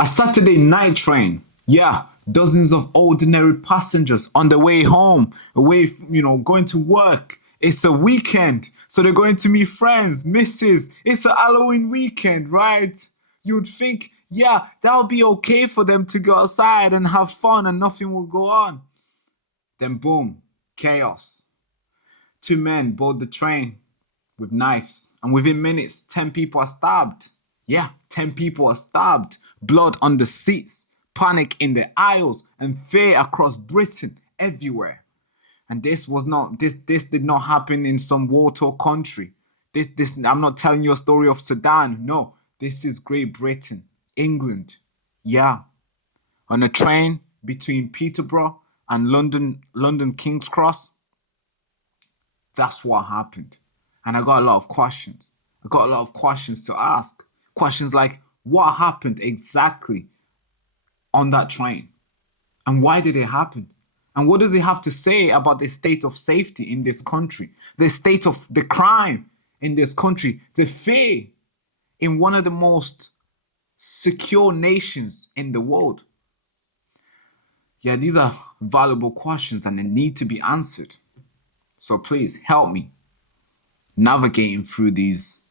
A Saturday night train. Yeah, dozens of ordinary passengers on the way home, going to work. It's a weekend, so they're going to meet friends, misses. It's a Halloween weekend, right? You'd think, yeah, that would be okay for them to go outside and have fun and nothing will go on. Then boom, chaos. Two men board the train with knives, and within minutes, 10 people are stabbed. Yeah, 10 people are stabbed. Blood on the seats, panic in the aisles, and fear across Britain everywhere. And this did not happen in some war-torn country. I'm not telling you a story of Sudan. No, this is Great Britain, England. Yeah. On a train between Peterborough and London King's Cross. That's what happened. And I got a lot of questions. I got a lot of questions to ask. Questions like, what happened exactly on that train? And why did it happen? And what does it have to say about the state of safety in this country? The state of the crime in this country? The fear in one of the most secure nations in the world? Yeah, these are valuable questions and they need to be answered. So please help me navigating through these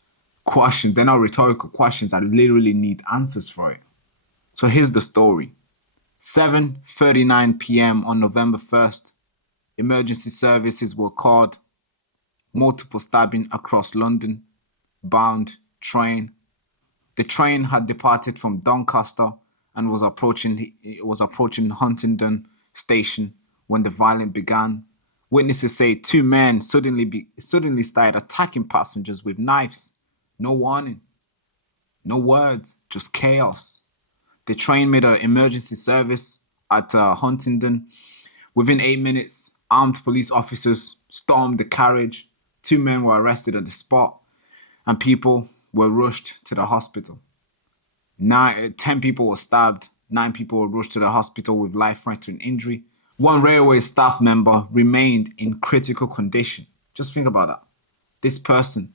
questions. They're not rhetorical questions. I literally need answers for it. So here's the story. 7:39 p.m. on November 1st, emergency services were called. Multiple stabbing across London, bound train. The train had departed from Doncaster and was approaching Huntingdon station when the violence began. Witnesses say two men suddenly started attacking passengers with knives. No warning, no words, just chaos. The train made an emergency service at Huntingdon. Within 8 minutes, armed police officers stormed the carriage. Two men were arrested at the spot, and people were rushed to the hospital. 10 people were stabbed. 9 people were rushed to the hospital with life-threatening injury. One railway staff member remained in critical condition. Just think about that. This person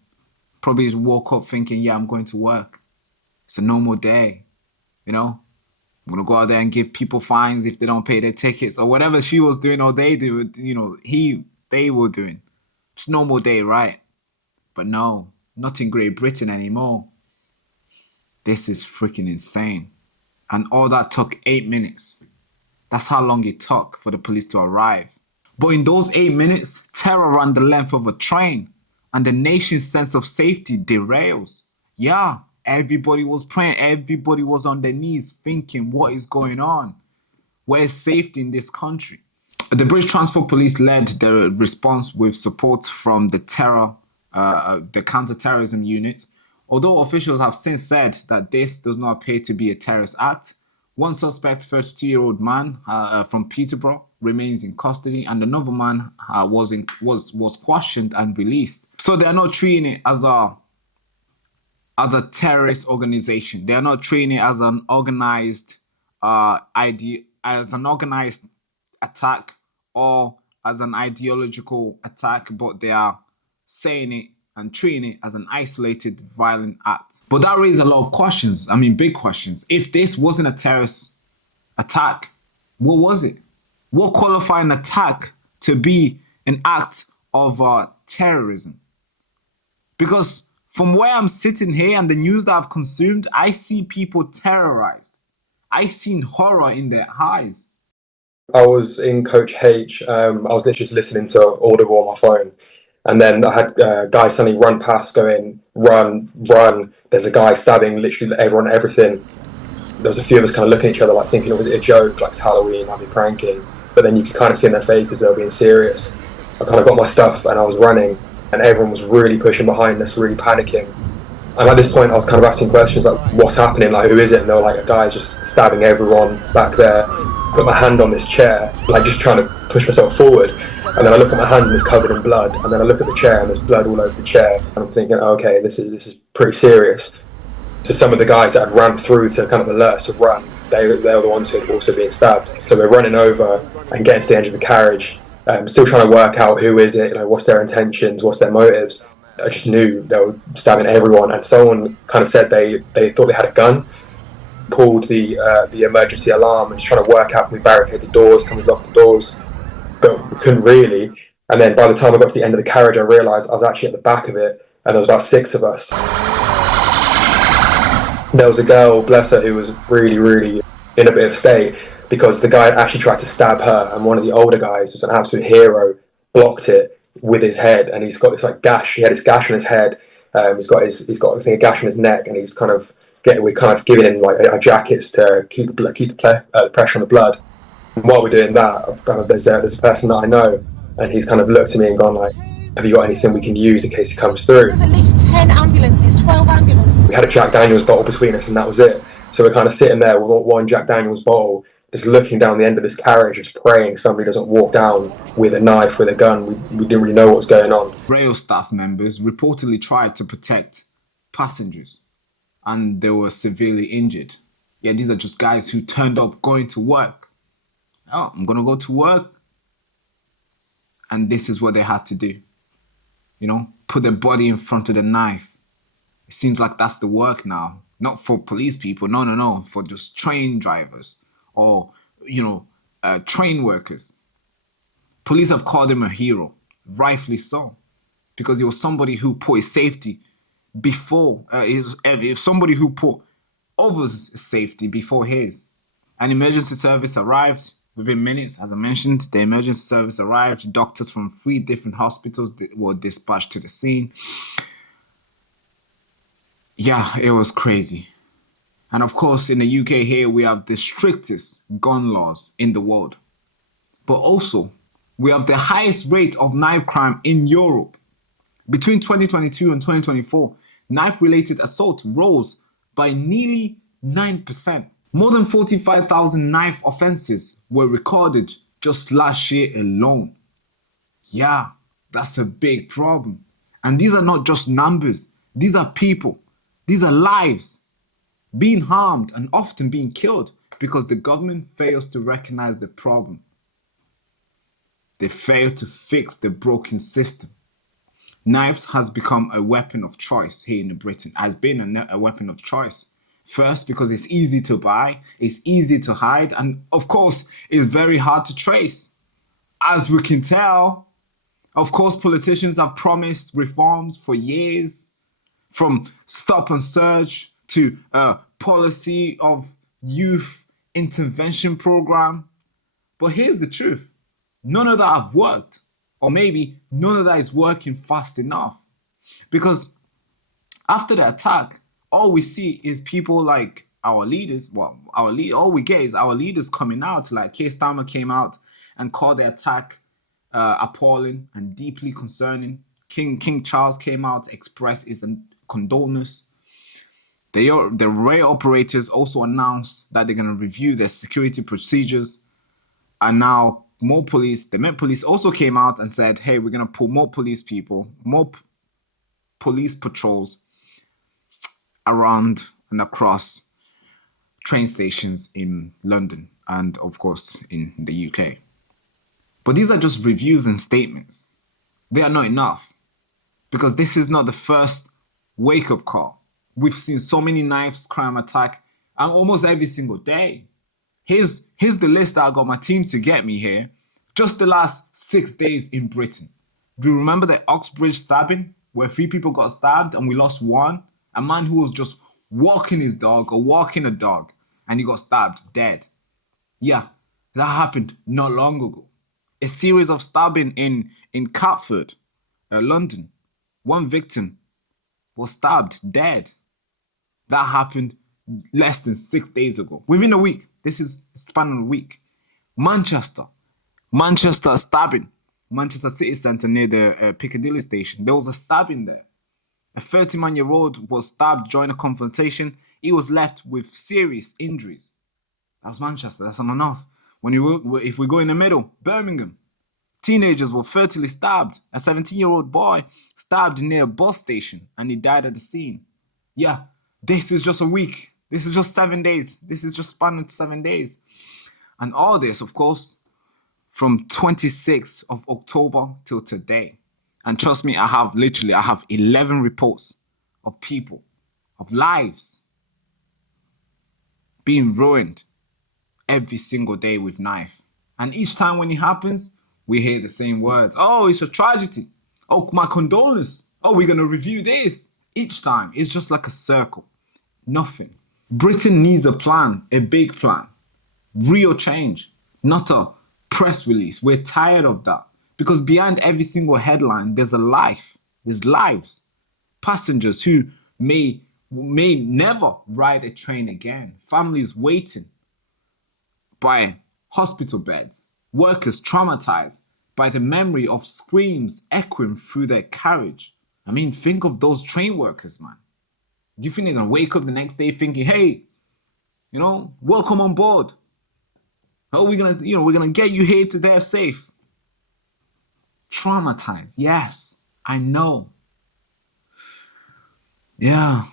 probably woke up thinking, yeah, I'm going to work. It's a normal day. I'm going to go out there and give people fines if they don't pay their tickets or whatever she was doing or they were doing. It's a normal day, right? But no, not in Great Britain anymore. This is freaking insane. And all that took 8 minutes. That's how long it took for the police to arrive. But in those 8 minutes, terror ran the length of a train and the nation's sense of safety derails. Yeah. Everybody was praying. Everybody was on their knees thinking, what is going on? Where's safety in this country? The British Transport Police led the response with support from the counter-terrorism unit. Although officials have since said that this does not appear to be a terrorist act, one suspect, 32-year-old man from Peterborough, remains in custody, and another man was questioned and released. So they are not treating it as a terrorist organization. They are not treating it as an organized attack or as an ideological attack, but they are saying it and treating it as an isolated violent act. But that raises a lot of questions. I mean, big questions. If this wasn't a terrorist attack, what was it? What qualified an attack to be an act of terrorism? Because from where I'm sitting here and the news that I've consumed, I see people terrorized. I seen horror in their eyes. I was in Coach H. I was literally just listening to Audible on my phone. And then I had guys suddenly run past going, run. There's a guy stabbing literally everyone, everything. There was a few of us kind of looking at each other like thinking it was a joke, like it's Halloween, I'll be pranking. But then you could kind of see in their faces they were being serious. I kind of got my stuff and I was running. And everyone was really pushing behind us, really panicking. And at this point, I was kind of asking questions like, what's happening? Like, who is it? And they were like, a guy's just stabbing everyone back there. Put my hand on this chair, like just trying to push myself forward. And then I look at my hand and it's covered in blood. And then I look at the chair and there's blood all over the chair. And I'm thinking, okay, this is pretty serious. So some of the guys that had ran through to kind of alert us to run, they were the ones who had also been stabbed. So we're running over and getting to the edge of the carriage. Still trying to work out who is it, what's their intentions, what's their motives. I just knew they were stabbing everyone, and someone kind of said they thought they had a gun, pulled the emergency alarm, and was trying to work out, can we barricade the doors, can we lock the doors, but we couldn't really. And then by the time I got to the end of the carriage, I realised I was actually at the back of it, and there was about 6 of us. There was a girl, bless her, who was really, really in a bit of state because the guy had actually tried to stab her, and one of the older guys, who's an absolute hero, blocked it with his head, and he's got this like gash. He had this gash on his head. He's got I think, a gash on his neck, and he's kind of giving him like our jackets to keep the pressure on the blood. And while we're doing that, there's a person that I know, and he's kind of looked at me and gone like, "Have you got anything we can use in case he comes through?" There's at least 10 ambulances, 12 ambulances. We had a Jack Daniels bottle between us, and that was it. So we're kind of sitting there with one Jack Daniels bottle, just looking down the end of this carriage, just praying somebody doesn't walk down with a knife, with a gun. We didn't really know what was going on. Rail staff members reportedly tried to protect passengers, and they were severely injured. Yeah, these are just guys who turned up going to work. Oh, I'm going to go to work. And this is what they had to do. You know, put their body in front of the knife. It seems like that's the work now. Not for police people. No. For just train drivers or, train workers. Police have called him a hero. Rightfully so. Because he was somebody who put his safety before, somebody who put others' safety before his. An emergency service arrived within minutes. As I mentioned, the emergency service arrived. Doctors from 3 different hospitals were dispatched to the scene. Yeah, it was crazy. And of course, in the UK here, we have the strictest gun laws in the world. But also, we have the highest rate of knife crime in Europe. Between 2022 and 2024, knife-related assault rose by nearly 9%. More than 45,000 knife offenses were recorded just last year alone. Yeah, that's a big problem. And these are not just numbers. These are people. These are lives being harmed and often being killed because the government fails to recognize the problem. They fail to fix the broken system. Knives has become a weapon of choice here in Britain, has been a weapon of choice. First, because it's easy to buy, it's easy to hide, and of course, it's very hard to trace. As we can tell, of course, politicians have promised reforms for years, from stop and search to policy of youth intervention program. But here's the truth. None of that have worked. Or maybe none of that is working fast enough. Because after the attack, all we see is people like our leaders. All we get is our leaders coming out. Like Keir Starmer came out and called the attack appalling and deeply concerning. King Charles came out, expressed his condolence. The rail operators also announced that they're going to review their security procedures. And now more police, the Met Police also came out and said, hey, we're going to put more police people, more police patrols around and across train stations in London and, of course, in the UK. But these are just reviews and statements. They are not enough because this is not the first wake-up call. We've seen so many knives crime attack almost every single day. Here's the list that I got my team to get me here. Just the last 6 days in Britain. Do you remember the Oxbridge stabbing where 3 people got stabbed and we lost 1? A man who was just walking his dog or walking a dog and he got stabbed, dead. Yeah, that happened not long ago. A series of stabbing in Catford, London. 1 victim was stabbed, dead. That happened less than 6 days ago. Within a week. This is a span of a week. Manchester stabbing. Manchester City Centre near the Piccadilly station. There was a stabbing there. A 31-year-old was stabbed during a confrontation. He was left with serious injuries. That was Manchester. That's not enough. If we go in the middle, Birmingham. Teenagers were fatally stabbed. A 17-year-old boy stabbed near a bus station and he died at the scene. Yeah, this is just a week. This is just 7 days. This is just spanned 7 days. And all this, of course, from 26th of October till today. And trust me, I have 11 reports of people, of lives being ruined every single day with knife. And each time when it happens, we hear the same words. Oh, it's a tragedy. Oh, my condolence. Oh, we're going to review this. Each time, it's just like a circle. Nothing. Britain needs a plan, a big plan. Real change, not a press release. We're tired of that. Because behind every single headline, there's a life. There's lives. Passengers who may never ride a train again. Families waiting by hospital beds. Workers traumatized by the memory of screams echoing through their carriage. I mean, think of those train workers, man. Do you think they're gonna wake up the next day thinking, hey, welcome on board. Oh, we're gonna get you here to there safe. Traumatized, yes, I know. Yeah.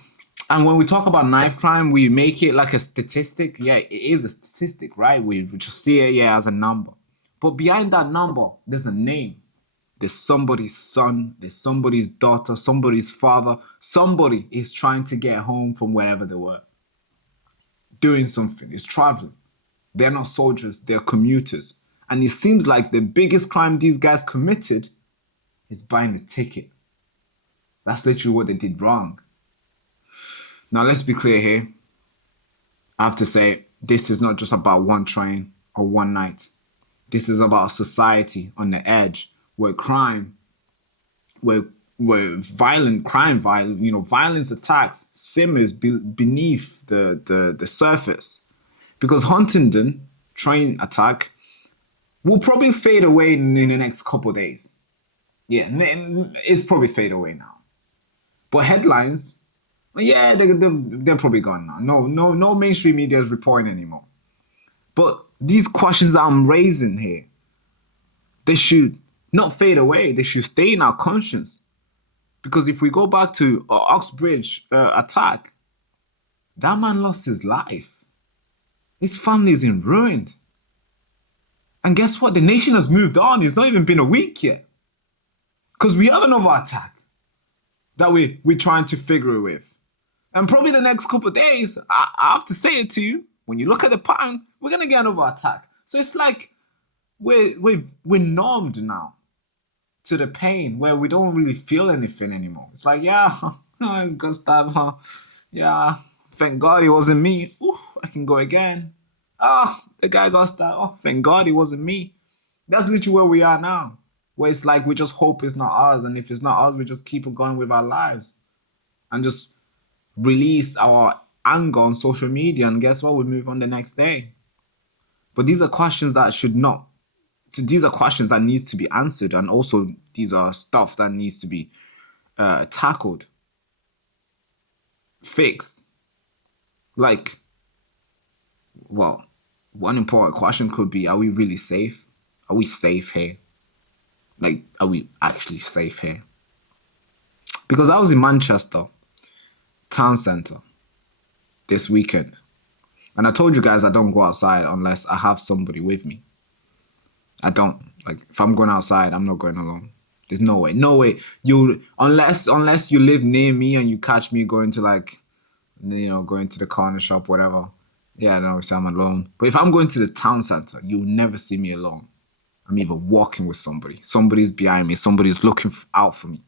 And when we talk about knife crime, we make it like a statistic. Yeah, it is a statistic, right? We just see it, as a number. But behind that number, there's a name. There's somebody's son, there's somebody's daughter, somebody's father. Somebody is trying to get home from wherever they were. Doing something, is traveling. They're not soldiers, they're commuters. And it seems like the biggest crime these guys committed is buying a ticket. That's literally what they did wrong. Now, let's be clear here. I have to say, this is not just about one train or one night. This is about a society on the edge where violence attacks simmers beneath the surface. Because Huntingdon train attack will probably fade away in the next couple of days. Yeah, it's probably fade away now. But headlines, yeah, they're probably gone now. No mainstream media is reporting anymore. But these questions that I'm raising here, they should not fade away. They should stay in our conscience. Because if we go back to Oxbridge attack, that man lost his life. His family is in ruin. And guess what? The nation has moved on. It's not even been a week yet. Because we have another attack that we're trying to figure it with. And probably the next couple of days, I have to say it to you, when you look at the pattern, we're going to get another attack. So it's like we're numbed now to the pain where we don't really feel anything anymore. It's like, it's got stabbed, huh? Yeah, thank God it wasn't me. Ooh, I can go again. The guy got stabbed. Oh, thank God it wasn't me. That's literally where we are now. Where it's like we just hope it's not us. And if it's not us, we just keep on going with our lives. And just release our anger on social media. And guess what? We move on the next day. But these are questions that these are questions that needs to be answered. And also these are stuff that needs to be tackled. Fixed. Like, well, one important question could be, are we really safe? Are we safe here? Like, are we actually safe here? Because I was in Manchester town centre this weekend. And I told you guys I don't go outside unless I have somebody with me. I don't. Like, if I'm going outside, I'm not going alone. There's no way. No way. Unless you live near me and you catch me going to going to the corner shop, whatever. Yeah, no, so I'm alone. But if I'm going to the town centre, you'll never see me alone. I'm either walking with somebody. Somebody's behind me. Somebody's looking out for me.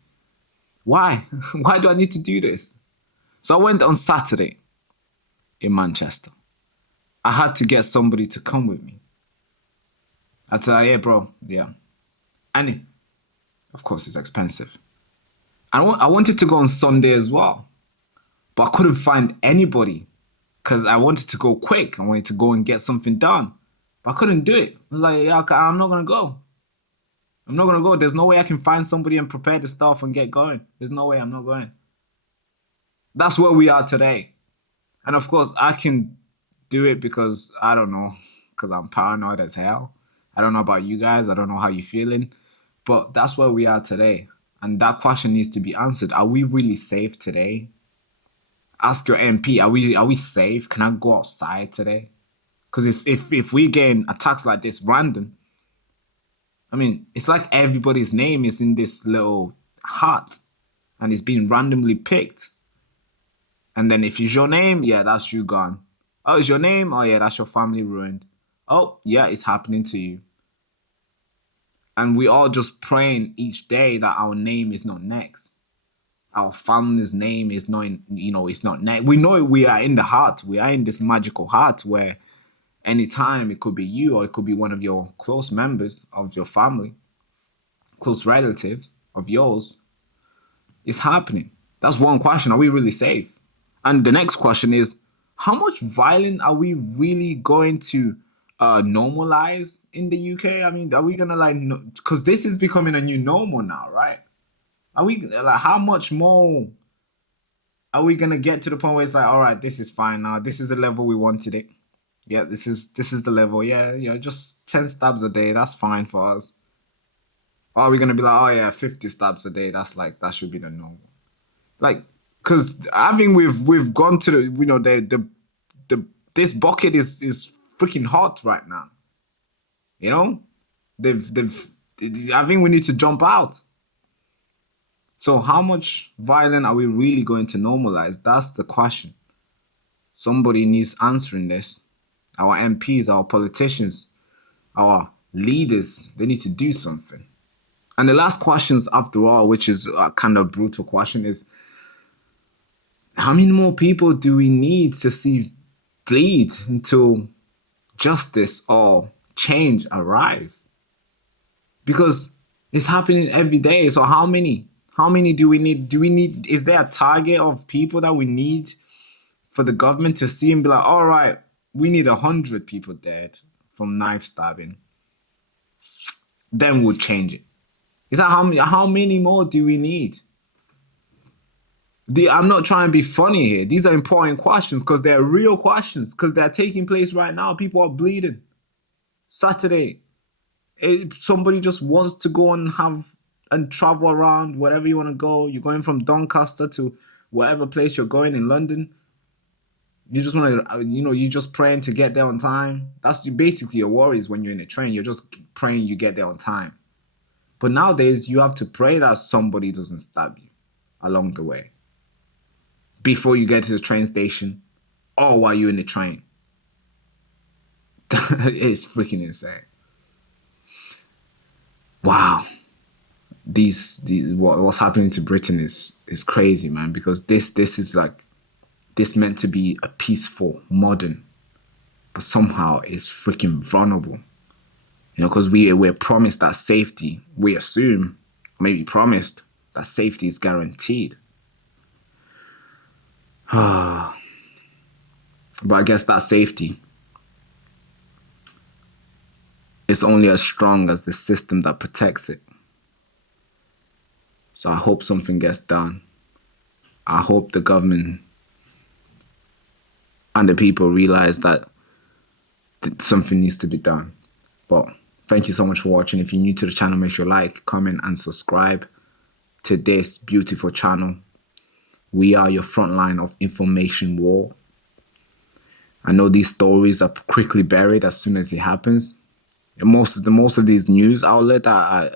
Why? Why do I need to do this? So I went on Saturday in Manchester. I had to get somebody to come with me. I said, yeah, bro, yeah. And of course, it's expensive. I wanted to go on Sunday as well. But I couldn't find anybody because I wanted to go quick. I wanted to go and get something done. But I couldn't do it. I was like, yeah, I'm not going to go. I'm not going to go. There's no way I can find somebody and prepare the stuff and get going. There's no way I'm not going. That's where we are today. And of course, I can do it because, I don't know, because I'm paranoid as hell. I don't know about you guys. I don't know how you're feeling. But that's where we are today. And that question needs to be answered. Are we really safe today? Ask your MP, are we safe? Can I go outside today? Because if we get attacks like this random, I mean, it's like everybody's name is in this little hat and it's being randomly picked. And then if it's your name, yeah, that's you gone. Oh, it's your name? Oh, yeah, that's your family ruined. Oh, yeah, it's happening to you. And we all just praying each day that our name is not next. Our family's name is not, it's not next. We know we are in the heart. We are in this magical heart where anytime it could be you or it could be one of your close members of your family, close relatives of yours. It's happening. That's one question. Are we really safe? And the next question is, how much violence are we really going to normalize in the UK? I mean, are we gonna because this is becoming a new normal now, right? Are we like, how much more are we gonna get to the point where it's like, all right, this is fine now. This is the level we wanted it. Yeah, this is the level. Yeah, just 10 stabs a day. That's fine for us. Or are we gonna be like, oh yeah, 50 stabs a day? That's like that should be the normal. Like, because I think we've gone to the this bucket is freaking hot right now. You know, I think we need to jump out. So how much violence are we really going to normalize? That's the question. Somebody needs answering this. Our MPs, our politicians, our leaders, they need to do something. And the last questions, after all, which is a kind of brutal question, is how many more people do we need to see bleed until justice or change arrive? Because it's happening every day. So how many do we need? Is there a target of people that we need for the government to see and be like, all right, we need 100 people dead from knife stabbing? Then we'll change it. Is that how many more do we need? I'm not trying to be funny here. These are important questions because they're real questions because they're taking place right now. People are bleeding. Saturday, somebody just wants to go and travel around wherever you want to go. You're going from Doncaster to whatever place you're going in London. You just want to, you're just praying to get there on time. That's basically your worries when you're in a train. You're just praying you get there on time. But nowadays, you have to pray that somebody doesn't stab you along the way before you get to the train station or while you're in the train. It's freaking insane. Wow. What's happening to Britain is crazy, man, because this is like, this meant to be a peaceful, modern, but somehow it's freaking vulnerable. Because we're promised that safety, we assume, maybe promised, that safety is guaranteed. But I guess that safety is only as strong as the system that protects it. So I hope something gets done. I hope the government and the people realize that something needs to be done. But thank you so much for watching. If you're new to the channel, make sure you like, comment, and subscribe to this beautiful channel. We are your front line of information war. I know these stories are quickly buried as soon as it happens. And most of these news outlets,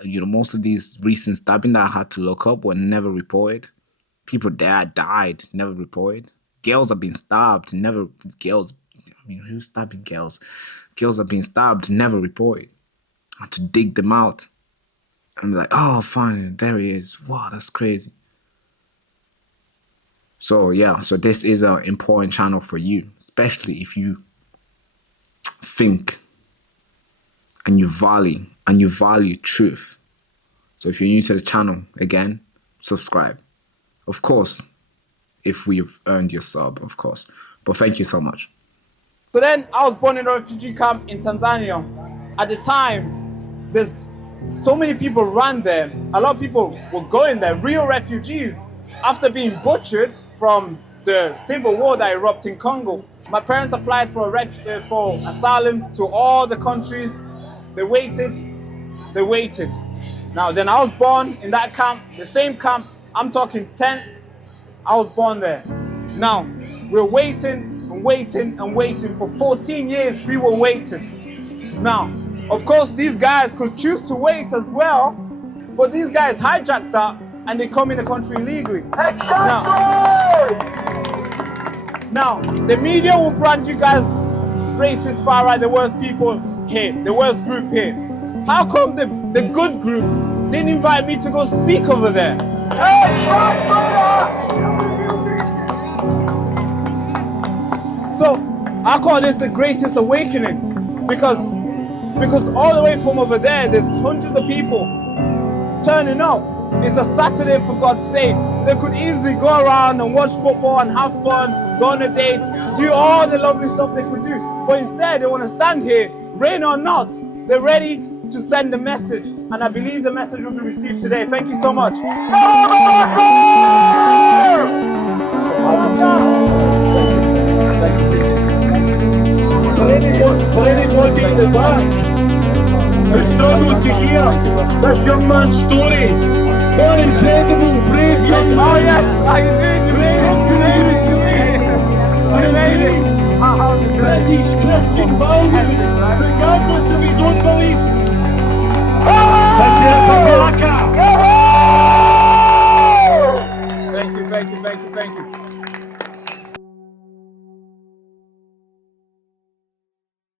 most of these recent stabbing that I had to look up were never reported. People that died, never reported. Girls are being stabbed, who's stabbing girls? Girls are being stabbed, never reported. I had to dig them out. I'm like, oh, fine, there he is. Wow, that's crazy. So yeah, so this is an important channel for you, especially if you think and you value truth. So if you're new to the channel, again, subscribe. Of course, if we've earned your sub, of course. But thank you so much. So then I was born in a refugee camp in Tanzania. At the time, there's so many people ran there. A lot of people were going there, real refugees, after being butchered from the civil war that erupted in Congo. My parents applied for asylum to all the countries. They waited. Now, then I was born in that camp, the same camp. I'm talking tents. I was born there. Now, we're waiting and waiting and waiting. For 14 years, we were waiting. Now, Of course, these guys could choose to wait as well, but these guys hijacked that and they come in the country illegally. Now, the media will brand you guys racist, far right, the worst people here, the worst group here. How come the good group didn't invite me to go speak over there? So I call this the greatest awakening because all the way from over there, there's hundreds of people turning up. It's a Saturday, for God's sake. They could easily go around and watch football and have fun, go on a date, do all the lovely stuff they could do. But instead, they want to stand here, rain or not. They're ready to send the message. And I believe the message will be received today. Thank you so much. For anybody in the back who struggled to hear this young man's story, one incredible, brave young man. Oh yes, I agree. British Christian values, regardless of his own beliefs. Let's hear it for Baraka. Thank you.